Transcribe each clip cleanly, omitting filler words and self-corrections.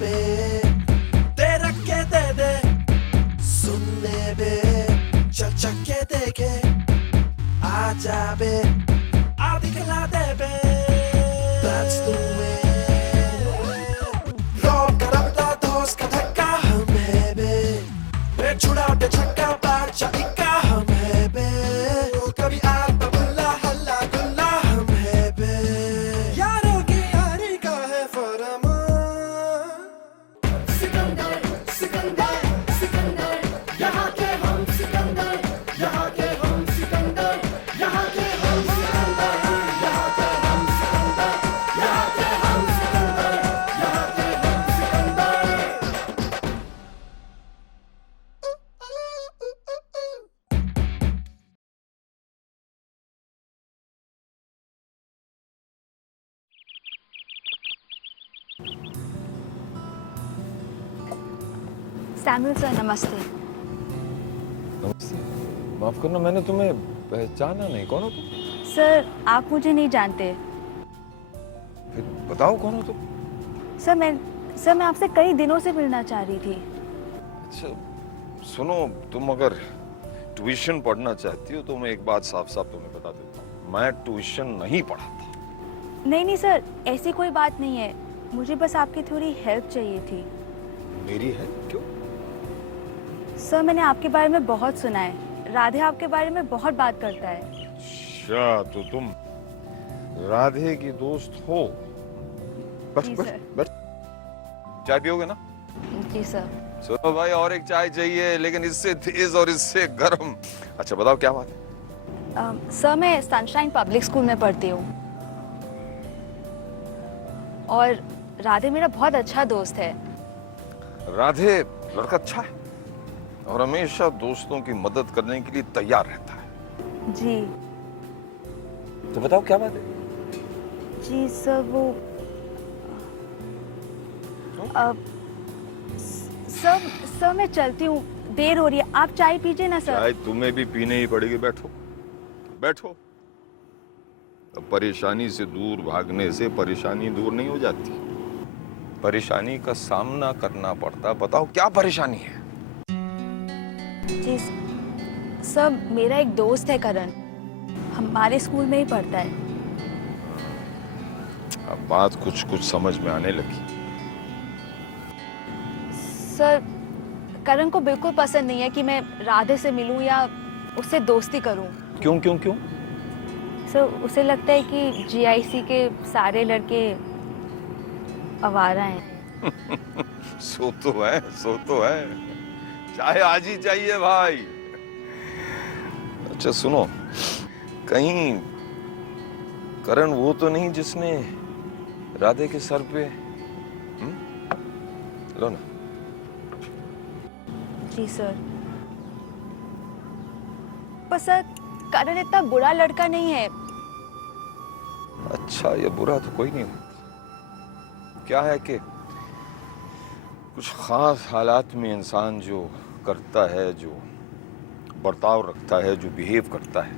पे तेरा के दे दे सुनने बे चल चल के देखे आजा बे आ दिखला दे बे That's the way रोक कर रखता दोस्त का धक्का हम है बे छुड़ा उठे छक्का बादशाह इक्का हम है बे कभी आता बुल्ला हल्ला गुल्ला हम है बे यारों की यारी का है फरमान सिकंदर सिकंदर सिकंदर यहाँ के हम सिकंदर यहाँ के हम सिकंदर यहाँ के हम सिकंदर यहाँ के हम सिकंदर यहाँ के हम सिकंदर यहाँ के हम सिकंदर सैमुअल सर नमस्ते। नमस्ते। माफ करना, मैंने तुम्हें पहचाना नहीं। कौन हो तुम? सर आप मुझे नहीं जानते। फिर बताओ कौन हो तुम? सर मैं आपसे कई दिनों से मिलना चाह रही थी। अच्छा सुनो, तुम अगर ट्यूशन पढ़ना चाहती हो तो मैं एक बात साफ साफ तुम्हें बता देता हूँ, मैं ट्यूशन नहीं पढ़ाता। नहीं सर, ऐसी कोई बात नहीं है, मुझे बस आपकी थोड़ी हेल्प चाहिए थी। मेरी है? क्यों? सर मैंने आपके बारे में बहुत सुना है, राधे आपके बारे में बहुत बात करता है। अच्छा तो तुम राधे की दोस्त हो? बस जी बस सर। बस चाय पियोगे ना? जी सर। सुनो भाई, और एक चाय चाहिए, लेकिन इससे तेज और इससे गर्म। अच्छा बताओ क्या बात है? सर मैं सनशाइन पब्लिक स्कूल में पढ़ती हूँ और राधे मेरा बहुत अच्छा दोस्त है। राधे लड़का अच्छा है और हमेशा दोस्तों की मदद करने के लिए तैयार रहता है। जी तो बताओ क्या बात है? जी सर वो सर मैं चलती हूँ, देर हो रही है, आप चाय पीजिए ना सर। चाय तुम्हें भी पीने ही पड़ेगी। बैठो बैठो। अब परेशानी से दूर भागने से परेशानी दूर नहीं हो जाती, परेशानी का सामना करना पड़ता। बताओ क्या परेशानी है? जी सर, मेरा एक दोस्त है करण, हमारे स्कूल में ही पढ़ता है। अब बात कुछ कुछ समझ में आने लगी। सर करण को बिल्कुल पसंद नहीं है कि मैं राधे से मिलूं या उससे दोस्ती करूं। क्यों क्यों क्यों? सर उसे लगता है कि जीआईसी के सारे लड़के आवारा हैं। सो तो है, सो तो है। चाहे आज ही चाहिए भाई। अच्छा सुनो, कहीं करण वो तो नहीं जिसने राधे के सर पे लो ना। जी सर। पर सर करण इतना बुरा लड़का नहीं है। अच्छा ये बुरा तो कोई नहीं होता। क्या है कि कुछ खास हालात में इंसान जो करता है, जो बर्ताव रखता है, जो बिहेव करता है,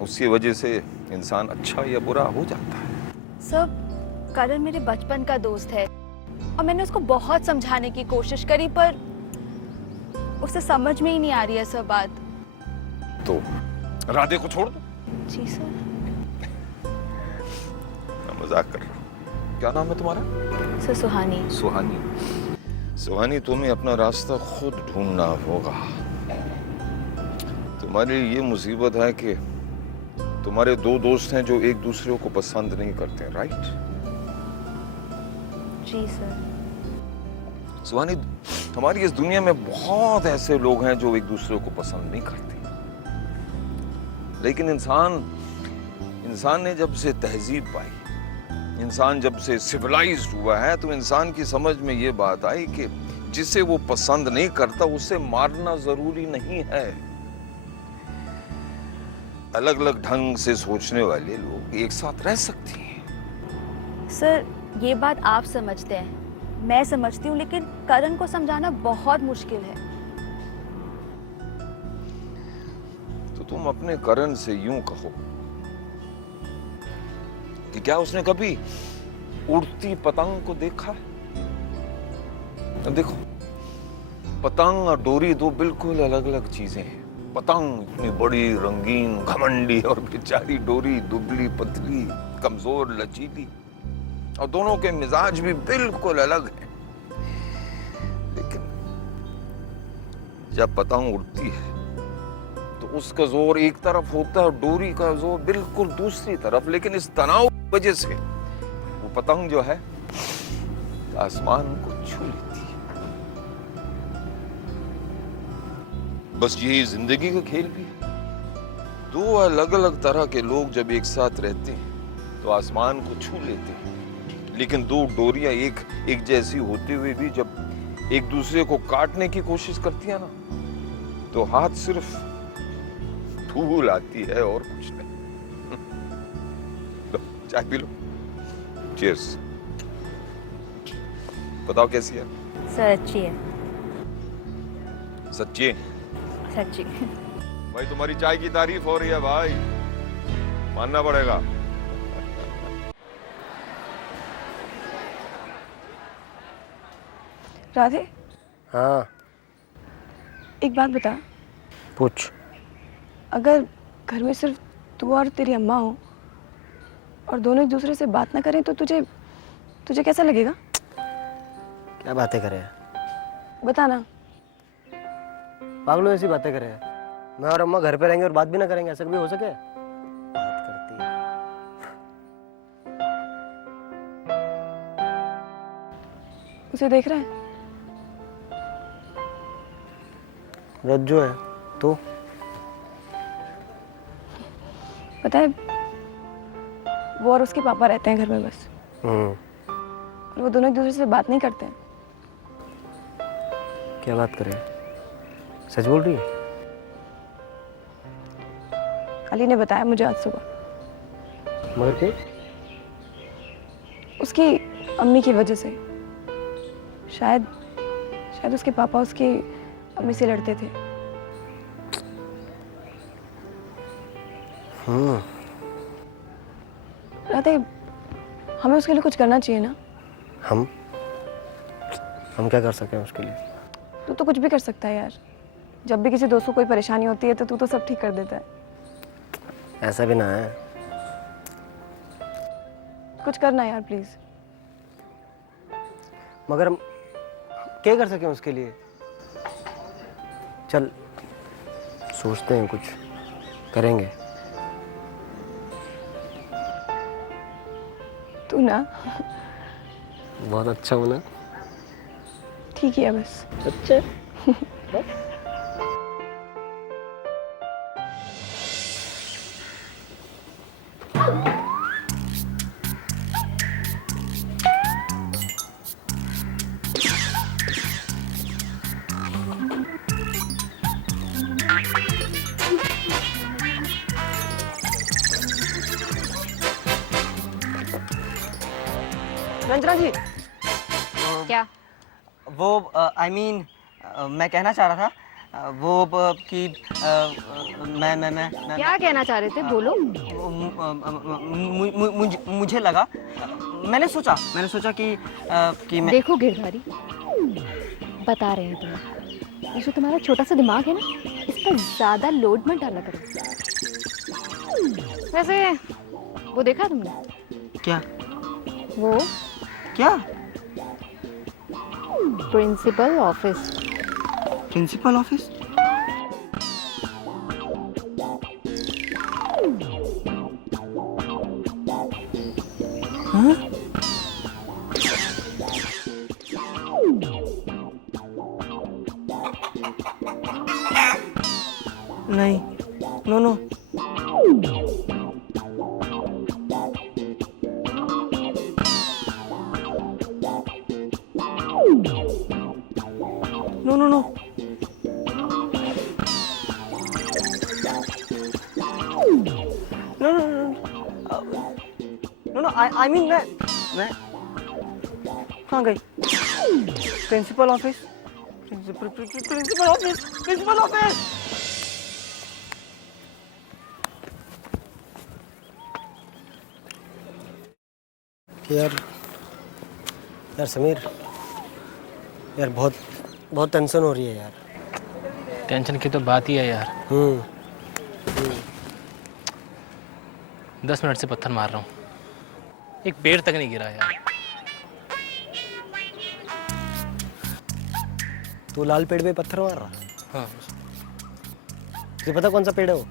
उसकी वजह से इंसान अच्छा या बुरा हो जाता है। सर करण मेरे बचपन का दोस्त है और मैंने उसको बहुत समझाने की कोशिश करी पर उसे समझ में ही नहीं आ रही है सर बात। तो राधे को छोड़ दो। जी सर। मैं मजाक कर रहा हूँ। क्या नाम है तुम्हारा? सर सुहानी। सुहानी। सुहानी, तुम्हें अपना रास्ता खुद ढूंढना होगा। तुम्हारी ये मुसीबत है कि तुम्हारे दो दोस्त हैं जो एक दूसरे को पसंद नहीं करते, राइट? जी सर। सुहानी, हमारी इस दुनिया में बहुत ऐसे लोग हैं जो एक दूसरे को पसंद नहीं करते, लेकिन इंसान ने जब से तहजीब पाई, इंसान जब से सिविलाइज्ड हुआ है, तो इंसान की समझ में ये बात आई कि जिसे वो पसंद नहीं करता उसे मारना जरूरी नहीं है। अलग अलग ढंग से सोचने वाले लोग एक साथ रह सकते हैं। सर ये बात आप समझते हैं, मैं समझती हूँ, लेकिन करण को समझाना बहुत मुश्किल है। तो तुम अपने करण से यूं कहो कि क्या उसने कभी उड़ती पतंग को देखा है? अब देखो, पतंग और डोरी दो बिल्कुल अलग अलग चीजें हैं। पतंग इतनी बड़ी, रंगीन, घमंडी, और बेचारी डोरी दुबली पतली, कमजोर, लचीली, और दोनों के मिजाज भी बिल्कुल अलग हैं। लेकिन जब पतंग उड़ती है तो उसका जोर एक तरफ होता है और डोरी का जोर बिल्कुल दूसरी तरफ। लेकिन इस तनाव की वजह से वो पतंग जो है आसमान को छू लेती है। बस यही जिंदगी का खेल भी है। दो अलग अलग तरह के लोग जब एक साथ रहते हैं तो आसमान को छू लेते हैं। लेकिन दो डोरियां एक जैसी होते हुए भी जब एक दूसरे को काटने की कोशिश करती है ना, तो हाथ सिर्फ धूल आती है और कुछ नहीं। लो, चाय पी लो। चीयर्स। बताओ कैसी है? सच्ची है। सच्ची? सच्ची। भाई तुम्हारी चाय की तारीफ हो रही है भाई, मानना पड़ेगा। राधे, हाँ एक बात बता। पूछ। अगर घर में सिर्फ तू और तेरी अम्मा हो और दोनों एक दूसरे से बात ना करें तो तुझे कैसा लगेगा? क्या बातें करे? बता ना। पागलों ऐसी बातें करे। मैं और अम्मा घर पे रहेंगे और बात भी ना करेंगे, ऐसा कभी हो सके? बात करती है। उसे देख रहा है? रज्जू है तो। पता है, वो और उसके पापा रहते हैं घर में बस, और वो दोनों एक दूसरे से बात नहीं करते हैं। क्या बात करे? सच बोल रही है? अली ने बताया मुझे आज सुबह। मगर क्यों? उसकी अम्मी की वजह से। शायद उसके पापा उसकी अम्मी से लड़ते थे। राधे, हमें उसके लिए कुछ करना चाहिए ना? हम क्या कर सके उसके लिए? तू तो कुछ भी कर सकता है यार। जब भी किसी दोस्त को कोई परेशानी होती है तो तू तो सब ठीक कर देता है। ऐसा भी ना है। कुछ करना यार प्लीज। मगर हम क्या कर सके उसके लिए? चल सोचते हैं, कुछ करेंगे। तू ना बहुत अच्छा हो ना? ठीक ही है बस। अच्छा। रंजना जी, क्या? वो आई मीन मैं कहना चाह रहा था वो कि मैं क्या कहना चाह रहे थे? बोलो। मुझे लगा, मैंने सोचा कि मैं देखो गिरधारी, बता रहे हैं तुम्हें, ये जो तुम्हारा छोटा सा दिमाग है ना, इस पर ज्यादा लोड मत डाला करो। वैसे वो देखा तुमने? क्या? वो क्या? Principal office. Principal office? हाँ? नहीं, no no. No, no, no. No, no, no. No, I mean मैं कहाँ गई? Principal office? Principal office! यार समीर, यार बहुत बहुत टेंशन हो रही है यार। टेंशन की तो बात ही है यार। 10 मिनट से पत्थर मार रहा हूँ, एक पेड़ तक नहीं गिरा यार। तू लाल पेड़ पे पत्थर मार रहा? हाँ, तुझे पता कौन सा पेड़ है वो?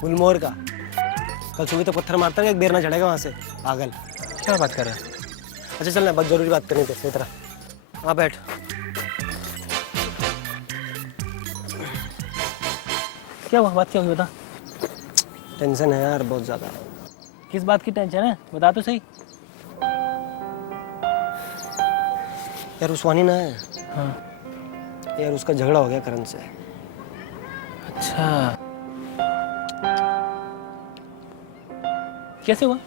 गुलमोहर का। कल सुबह तो पत्थर मारता है, एक बेर ना चढ़ेगा वहां से, पागल। क्या बात कर रहा है? अच्छा चल ना, बहुत जरूरी बात करनी थी तेरा। हाँ बैठ। क्या हुआ, बात क्या हुई बता। टेंशन है यार बहुत ज्यादा। किस बात की टेंशन है, बता तो सही। यार उस्मानी ना है हाँ। यार, उसका झगड़ा हो गया करण से। अच्छा, कैसे हुआ?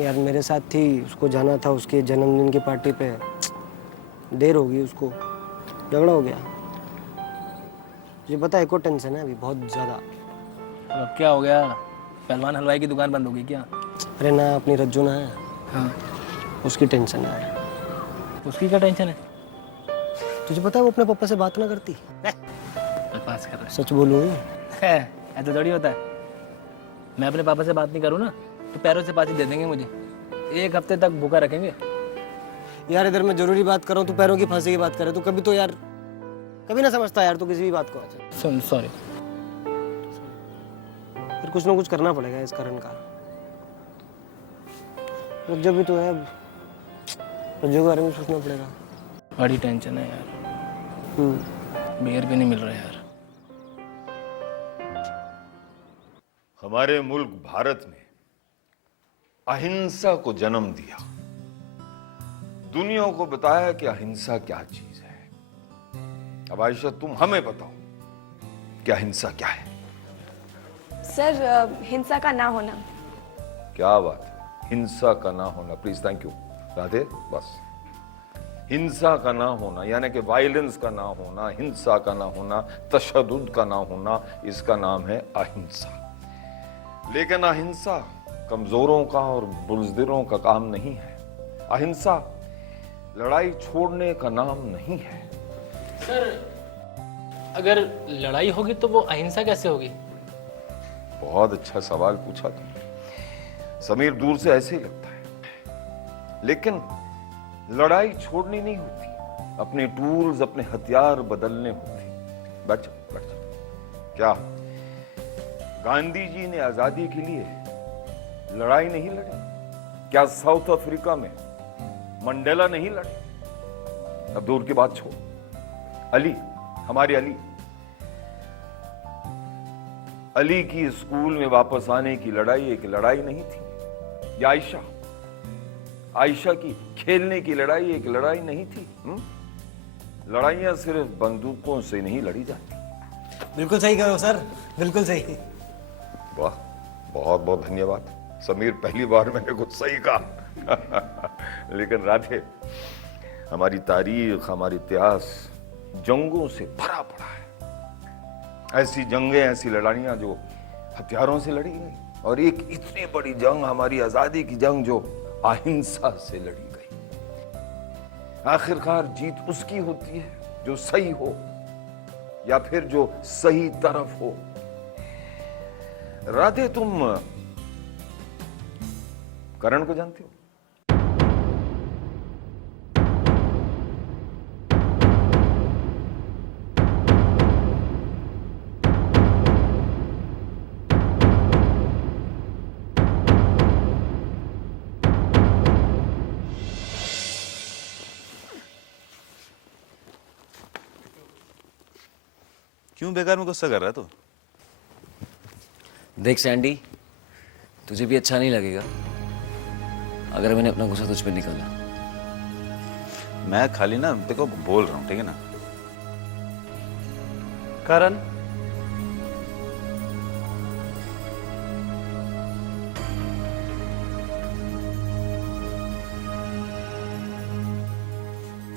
यार मेरे साथ थी, उसको जाना था उसके जन्मदिन की पार्टी पे, देर हो गई उसको, झगड़ा हो गया। ये पता है, को टेंशन है अभी बहुत ज़्यादा। अब क्या हो गया, पहलवान हलवाई की दुकान बंद हो गई क्या? अरे ना, अपनी रज्जू ना है, हाँ। उसकी टेंशन है। उसकी क्या टेंशन है? तुझे पता है वो अपने पापा से बात ना करती? बकवास कर रहा सच बोलूँ? है, ऐसा थोड़ी होता है। मैं अपने पापा से बात नहीं करूँ ना तो पैरों से पाची दे देंगे मुझे, 1 हफ्ते तक भूखा रखेंगे। यार इधर मैं जरूरी बात कर रहा हूँ, तू पैरों की फांसी की बात करे, तू कभी तो यार कभी ना समझता यार तू किसी भी बात को। सुन, सॉरी। फिर कुछ ना कुछ करना पड़ेगा इस कारण का। रज्जू भी तो है, रज्जू के बारे में सोचना पड़ेगा। बड़ी टेंशन है यार, बियर भी नहीं मिल रहा यार। हमारे मुल्क भारत ने अहिंसा को जन्म दिया, दुनिया को बताया कि अहिंसा क्या चीज है। अब आयशा तुम हमें बताओ कि अहिंसा क्या है? सर, हिंसा का ना होना। क्या बात है, हिंसा का ना होना। Please, thank you Radhe. बस, हिंसा का ना होना यानी कि वायलेंस का ना होना, हिंसा का ना होना, तशद्दुद का ना होना, इसका नाम है अहिंसा। लेकिन अहिंसा कमजोरों का और बुज़दिलों का काम नहीं है। अहिंसा लड़ाई छोड़ने का नाम नहीं है। सर, अगर लड़ाई होगी तो वो अहिंसा कैसे होगी? बहुत अच्छा सवाल पूछा तुमने समीर, दूर से ऐसे ही लगता है, लेकिन लड़ाई छोड़नी नहीं होती, अपने टूल्स, अपने हथियार बदलने होते। बैठ जाओ, बैठ जाओ। क्या गांधी जी ने आजादी के लिए लड़ाई नहीं लड़ी? क्या साउथ अफ्रीका में मंडेला नहीं लड़े? अब दूर की बात छोड़, अली, हमारे अली की स्कूल में वापस आने की लड़ाई एक लड़ाई नहीं थी? या आयशा की खेलने की लड़ाई एक लड़ाई नहीं थी? लड़ाइयां सिर्फ बंदूकों से नहीं लड़ी जाती। बिल्कुल सही करो सर, बिल्कुल सही। वाह, बहुत बहुत धन्यवाद समीर, पहली बार मैंने कुछ सही कहा। लेकिन राधे, हमारी तारीख, हमारी इतिहास जंगों से भरा पड़ा है। ऐसी जंगें, ऐसी लड़ाइयां जो हथियारों से लड़ी गई, और एक इतनी बड़ी जंग, हमारी आजादी की जंग, जो अहिंसा से लड़ी गई। आखिरकार जीत उसकी होती है जो सही हो, या फिर जो सही तरफ हो। राधे, तुम करण को जानते हो? क्यों बेकार में गुस्सा कर रहा है तू? देख सैंडी, तुझे भी अच्छा नहीं लगेगा अगर मैंने अपना गुस्सा तुझ पे निकाला। मैं खाली ना देखो बोल रहा हूँ, ठीक है ना? करण,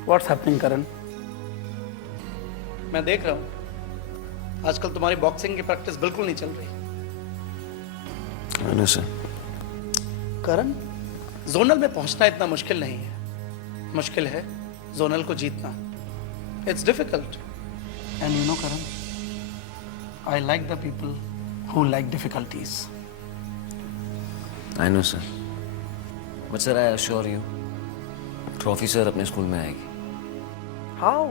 व्हाट्स हैपनिंग करण? मैं देख रहा हूँ आजकल तुम्हारी बॉक्सिंग की प्रैक्टिस बिल्कुल नहीं चल रही। सर, करण, जोनल में पहुंचना इतना मुश्किल नहीं है। मुश्किल है जोनल को जीतना. It's difficult. And you know, Karan, I like the people who like difficulties. I know sir, but sir I assure you trophy sir अपने स्कूल में आएगी. How?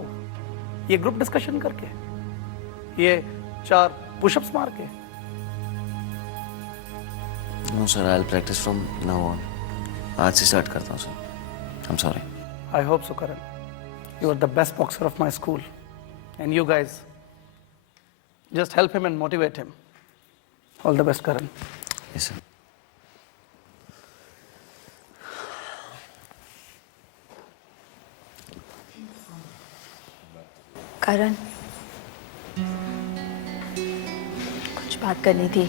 ये ग्रुप डिस्कशन करके, ये 4 पुशअप्स मार के. No sir, I will practice from now on. आज से स्टार्ट करता हूँ sir. I am sorry. I hope so, Karan. You are the best boxer of my school. And you guys, just help him and motivate him. All the best, Karan. Yes sir. Karan, कुछ बात करनी थी.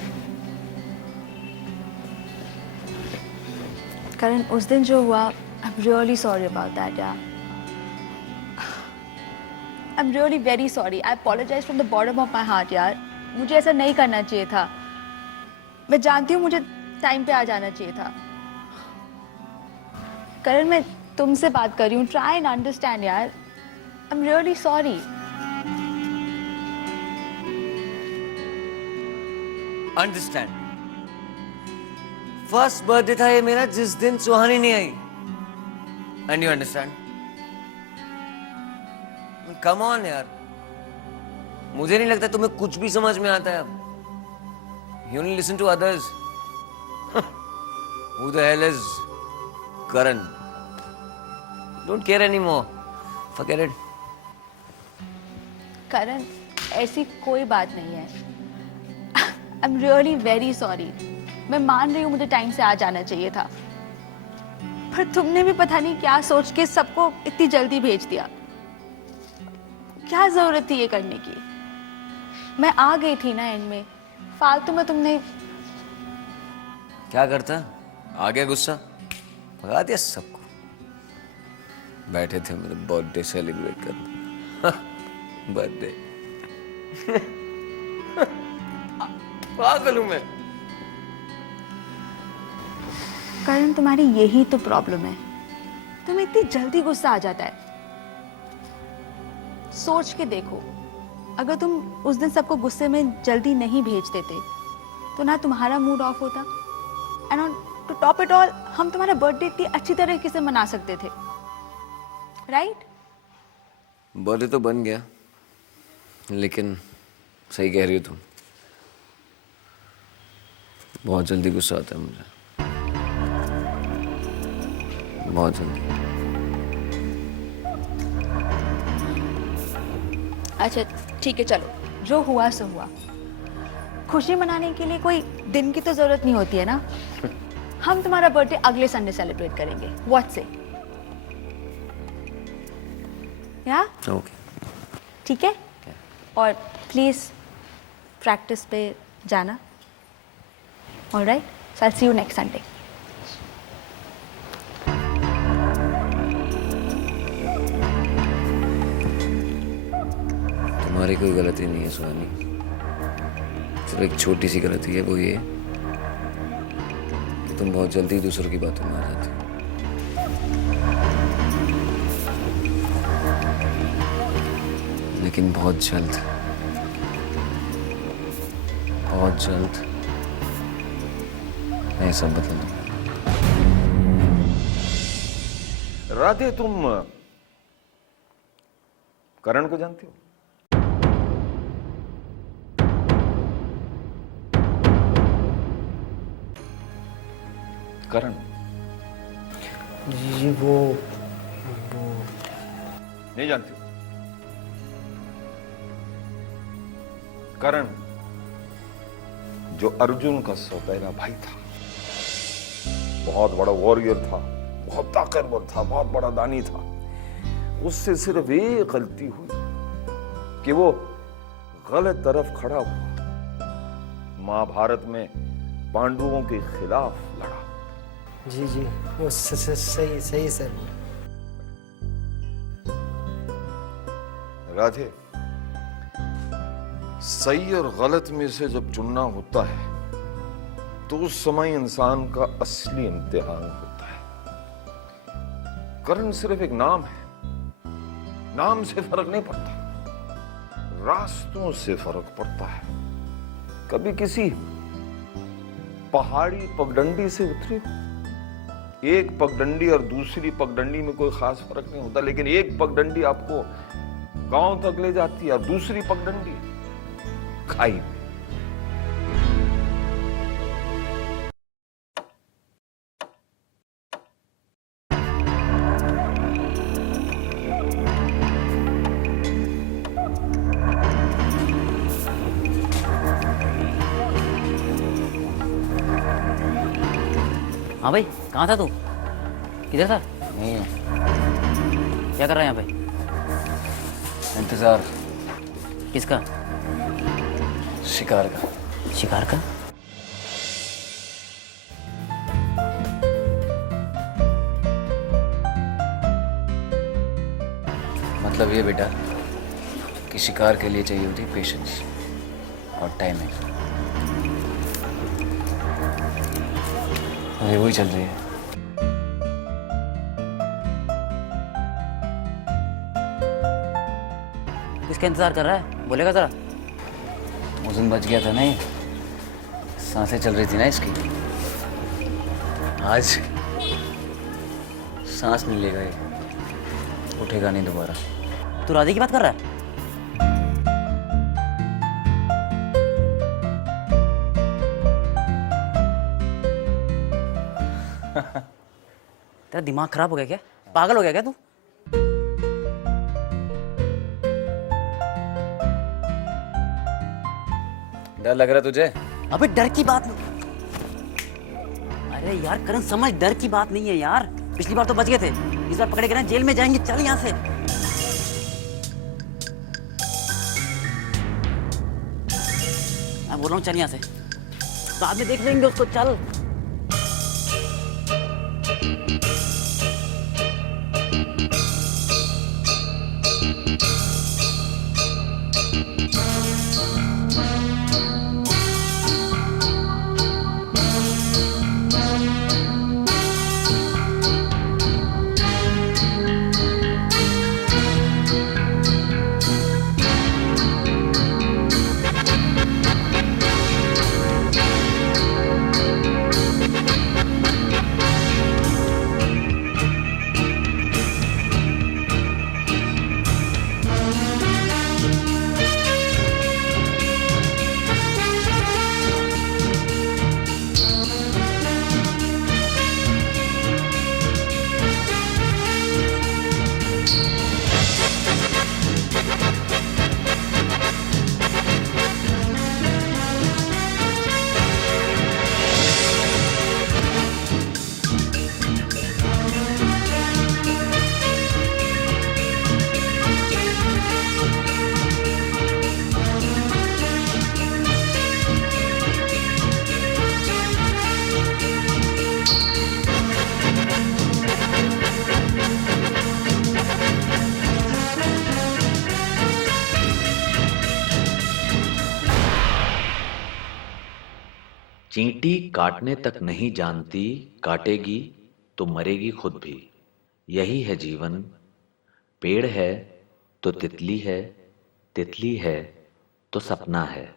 करण, उस दिन जो हुआ, I am really sorry about that यार. I am really very sorry. I apologize from the bottom of my heart यार. मुझे ऐसा नहीं करना चाहिए था. मैं जानती हूँ मुझे टाइम पे आ जाना चाहिए था. करण, मैं तुमसे बात कर रही हूँ. ट्राई एंड अंडरस्टैंड यार. I am really sorry. Understand. First birthday था ये मेरा जिस दिन सुहानी नहीं आई. And you understand. Come on यार, मुझे नहीं लगता तुम्हें कुछ भी समझ में आता है अब. You only listen to others. Who the hell is Karan? Don't care anymore. Forget it. Karan, ऐसी कोई बात नहीं है. I am really very sorry. मैं मान रही हूँ मुझे टाइम से आ जाना चाहिए था, पर तुमने भी पता नहीं क्या सोच के सबको इतनी जल्दी भेज दिया. क्या जरूरत थी ये करने की? मैं आ गई थी ना एंड में. फालतू में तुमने. क्या करता? आ गया गुस्सा, भगा दिया सबको. बैठे थे मेरे बर्थडे सेलिब्रेट करने. बर्थडे. पागल हूं मैं. करण, तुम्हारी यही तो प्रॉब्लम है. तुम्हें इतनी जल्दी गुस्सा आ जाता है. सोच के देखो, अगर तुम उस दिन सबको गुस्से में जल्दी नहीं भेज देते तो ना तुम्हारा मूड ऑफ होता, and on to top it all हम तुम्हारा बर्थडे इतनी अच्छी तरीके से मना सकते थे. राइट? बर्थडे तो बन गया, लेकिन सही कह रही हो तुम. बहुत जल्दी गुस्सा आता है मुझे. बहुत जल्दी. अच्छा ठीक है, चलो जो हुआ सो हुआ. खुशी मनाने के लिए कोई दिन की तो जरूरत नहीं होती है ना. हम तुम्हारा बर्थडे अगले संडे सेलिब्रेट करेंगे. व्हाट से? या ओके. ठीक है. और प्लीज प्रैक्टिस पे जाना. Alright, so I see you next Sunday. तुम्हारी कोई गलती नहीं है सुहानी. सिर्फ एक छोटी सी गलती है, वो ये कि तुम बहुत जल्दी दूसरों की बातों में आ जाती हो. लेकिन बहुत जल्द मैं सब बदल दूंगा. राधे, तुम करण को जानती हो? करण? जी वो नहीं जानती हो? करण जो अर्जुन का सौतेला भाई था, बहुत बड़ा वॉरियर था, बहुत ताकतवर था, बहुत बड़ा दानी था. उससे सिर्फ एक गलती हुई कि वो गलत तरफ खड़ा हुआ. महाभारत में पांडवों के खिलाफ लड़ा. जी वो सही सर. राधे, सही और गलत में से जब चुनना होता है तो उस समय इंसान का असली इम्तिहान होता है. करण सिर्फ एक नाम है, नाम से फर्क नहीं पड़ता, रास्तों से फर्क पड़ता है। कभी किसी पहाड़ी पगडंडी से उतरे, एक पगडंडी और दूसरी पगडंडी में कोई खास फर्क नहीं होता, लेकिन एक पगडंडी आपको गांव तक ले जाती है और दूसरी पगडंडी खाई में। हाँ भाई, कहाँ था तू? किधर था? नहीं है, क्या कर रहा है यहाँ पे? इंतजार किसका? शिकार का। शिकार का? मतलब ये बेटा कि शिकार के लिए चाहिए होती पेशेंस और टाइमिंग, और ये वही चल रही है। किसका इंतजार कर रहा है? बोलेगा जरा। उस दिन बच गया था ना ये, सांसें चल रही थी ना इसकी, आज सांस नहीं लेगा ये, उठेगा नहीं दोबारा। तू राधे की बात कर रहा है? तेरा दिमाग खराब हो गया क्या? पागल हो गया क्या तू? डर लग रहा तुझे? अबे डर की बात नहीं। अरे यार करण समझ, डर की बात नहीं है यार। पिछली बार तो बच गए थे, इस बार पकड़े गए ना, जेल में जाएंगे। चल यहाँ से। मैं बोल रहा हूँ चल यहाँ से, बाद में देख लेंगे उसको। चल। चींटी काटने तक नहीं जानती, काटेगी तो मरेगी खुद भी। यही है जीवन। पेड़ है तो तितली है, तितली है तो सपना है।